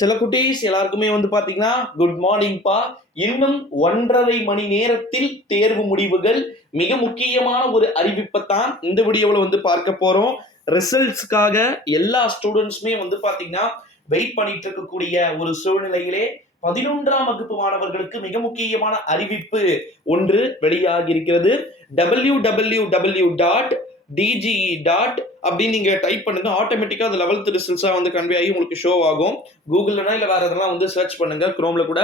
சில குட்டீஸ் எல்லாருக்குமே வந்து பாத்தீங்கன்னா குட் மார்னிங்ப்பா. இன்னும் 1.5 மணி நேரத்தில் தேர்வு முடிவுகள். மிக முக்கியமான ஒரு அறிவிப்பை தான் இந்த வீடியோவில் வந்து பார்க்க போறோம். ரிசல்ட்ஸ்க்காக எல்லா ஸ்டூடெண்ட்ஸுமே வந்து பாத்தீங்கன்னா வெயிட் பண்ணிட்டு இருக்கக்கூடிய ஒரு சூழ்நிலையிலே 11ஆம் வகுப்பு மாணவர்களுக்கு மிக முக்கியமான அறிவிப்பு ஒன்று வெளியாகி இருக்கிறது. www.dge. அப்படின்னு நீங்க டைப் பண்ணுங்க, ஆட்டோமேட்டிக்கா அது 11th ரிசல்ட்ஸா வந்து கன்வே ஆகி உங்களுக்கு ஷோ ஆகும். கூகுள்லனா இல்ல வேற எதெல்லாம் வந்து சர்ச் பண்ணுங்க, குரோம்ல கூட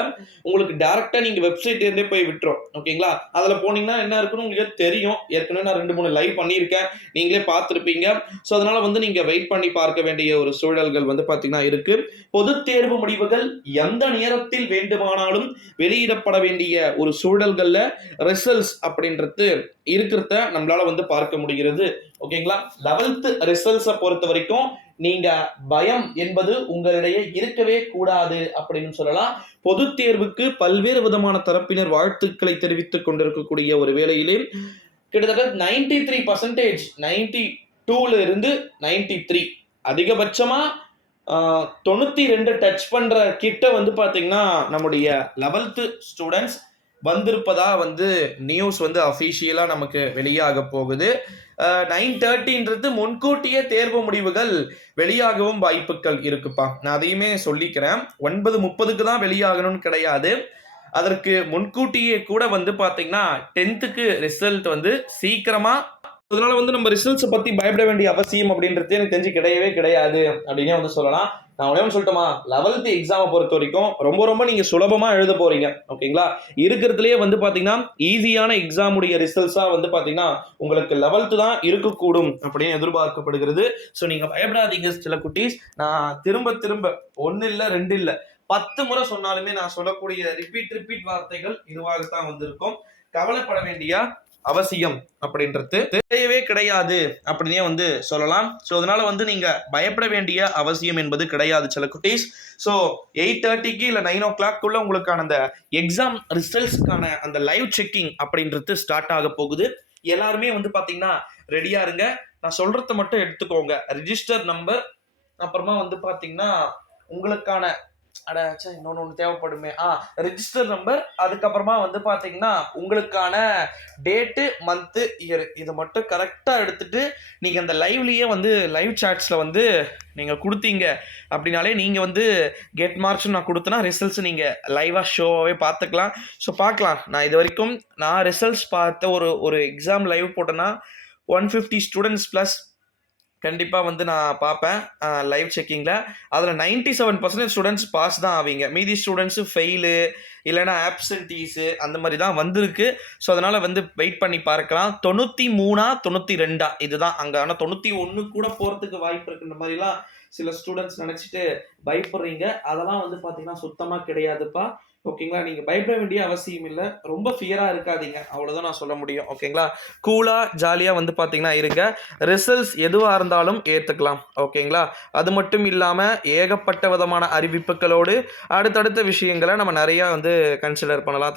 உங்களுக்கு டைரக்டா நீங்க வெப்சைட் இருந்தே போய் விட்டுரும். ஓகேங்களா? அதுல போனீங்கன்னா என்ன இருக்குன்னு உங்களுக்கு தெரியும். ஏற்கனவே நான் 2-3 லைவ் பண்ணியிருக்கேன், நீங்களே பார்த்திருப்பீங்க. ஸோ அதனால வந்து நீங்க வெயிட் பண்ணி பார்க்க வேண்டிய ஒரு சூழல்கள் வந்து பாத்தீங்கன்னா இருக்கு. பொது தேர்வு முடிவுகள் எந்த நேரத்தில் வேண்டுமானாலும் வெளியிடப்பட வேண்டிய ஒரு சூழல்கள்ல ரிசல்ட்ஸ் அப்படின்றது இருக்கிறத நம்மளால வந்து பார்க்க முடிகிறது. ஓகேங்களா? 11th ரிசல்ட்ஸை பொறுத்த வரைக்கும் நீங்க பயம் என்பது உங்களிடையே இருக்கவே கூடாது அப்படின்னு சொல்லலாம். பொது தேர்வுக்கு பல்வேறு விதமான தரப்பினர் வாழ்த்துக்களை தெரிவித்துக் கொண்டிருக்கக்கூடிய ஒரு வேளையிலே கிட்டத்தட்ட 93%, 92ல இருந்து 93, அதிகபட்சமா 92 டச் பண்ற கிட்ட வந்து பாத்தீங்கன்னா நம்முடைய 11th ஸ்டூடெண்ட்ஸ் வந்திருப்பதா வந்து நியூஸ் வந்து அஃபீஷியலா நமக்கு வெளியாக போகுது. 9:30ன்றது முன்கூட்டியே தேர்வு முடிவுகள் வெளியாகவும் வாய்ப்புகள் இருக்குப்பா. நான் அதையுமே சொல்லிக்கிறேன். 9:30க்கு தான் வெளியாகணும்னு கிடையாது. அதற்கு முன்கூட்டியே கூட வந்து பாத்தீங்கன்னா 10th ரிசல்ட் வந்து சீக்கிரமா. அதனால வந்து நம்ம ரிசல்ட்ஸை பத்தி பயப்பட வேண்டிய அவசியம் அப்படின்றது எனக்கு தெரிஞ்சு கிடையவே கிடையாது அப்படின்னே வந்து சொல்லலாம். நான் உடனே சொல்லட்டுமா, 11th எக்ஸாமை பொறுத்த வரைக்கும் ரொம்ப நீங்க சுலபமா எழுத போறீங்க. ஓகேங்களா? இருக்கிறதுலயே வந்து பாத்தீங்கன்னா ஈஸியான எக்ஸாமுடைய ரிசல்ட்ஸா வந்து பாத்தீங்கன்னா உங்களுக்கு 11th தான் இருக்கக்கூடும் அப்படின்னு எதிர்பார்க்கப்படுகிறது. ஸோ நீங்க பயப்படாதீங்க சில குட்டீஸ். நான் திரும்ப 1 இல்ல 2 இல்ல 10 முறை சொன்னாலுமே நான் சொல்லக்கூடிய ரிப்பீட் வார்த்தைகள் இதுவாகத்தான் வந்திருக்கும். கவலைப்பட வேண்டிய அவசியம் அப்படின்றது தேவையே கிடையாது அப்படின்னே வந்து சொல்லலாம். ஸோ அதனால வந்து நீங்க பயப்பட வேண்டிய அவசியம் என்பது கிடையாது சில குட்டீஸ். ஸோ 8:30க்கு இல்லை 9 o'clock உங்களுக்கான அந்த எக்ஸாம் ரிசல்ட்ஸ்க்கான அந்த லைவ் செக்கிங் அப்படின்றது ஸ்டார்ட் ஆக போகுது. எல்லாருமே வந்து பாத்தீங்கன்னா ரெடியா இருங்க. நான் சொல்றத மட்டும் எடுத்துக்கோங்க. ரிஜிஸ்டர் நம்பர், அப்புறமா வந்து பாத்தீங்கன்னா உங்களுக்கான இன்னொன்று தேவைப்படுமே, ரிஜிஸ்டர் நம்பர், அதுக்கப்புறமா வந்து பாத்தீங்கன்னா உங்களுக்கான டேட்டு, மந்த்து, இயர், இது மட்டும் கரெக்டா எடுத்துட்டு நீங்க அந்த லைவ்லயே வந்து லைவ் சாட்ஸ்ல வந்து நீங்க கொடுத்தீங்க அப்படின்னாலே நீங்க வந்து கெட் மார்க்ஸ் நான் கொடுத்தனா ரிசல்ட்ஸ் நீங்க லைவா ஷோவாவே பார்த்துக்கலாம். ஸோ பார்க்கலாம். நான் இது வரைக்கும் நான் ரிசல்ட்ஸ் பார்த்த ஒரு எக்ஸாம் லைவ் போட்டேன்னா 150 ஸ்டூடெண்ட்ஸ் ப்ளஸ் கண்டிப்பாக வந்து நான் பார்ப்பேன் லைவ் செக்கிங்கில். அதில் 97% ஸ்டூடெண்ட்ஸ் பாஸ் தான் ஆவீங்க. மீதி ஸ்டூடெண்ட்ஸு ஃபெயிலு இல்லைன்னா ஆப்சன்டீஸு அந்த மாதிரி தான் வந்திருக்கு. ஸோ அதனால் வந்து வெயிட் பண்ணி பார்க்கலாம். 93 92 இதுதான் அங்கே. ஆனால் 91 கூட போகிறதுக்கு வாய்ப்பு இருக்குன்ற மாதிரிலாம் சில ஸ்டூடெண்ட்ஸ் நினச்சிட்டு பயப்படுறீங்க. அதெல்லாம் வந்து பார்த்தீங்கன்னா சுத்தமாக கிடையாதுப்பா. ஓகேங்களா? நீங்கள் பயப்பட வேண்டிய அவசியம் இல்லை. ரொம்ப ஃபியராக இருக்காதீங்க, அவ்வளோதான் நான் சொல்ல முடியும். ஓகேங்களா? கூலாக ஜாலியாக வந்து பார்த்தீங்கன்னா இருங்க. ரிசல்ட்ஸ் எதுவாக இருந்தாலும் ஏற்றுக்கலாம். ஓகேங்களா? அது மட்டும் இல்லாமல் ஏகப்பட்ட விதமான அறிவிப்புகளோடு அடுத்தடுத்த விஷயங்களை நம்ம நிறையா வந்து கன்சிடர் பண்ணலாம்.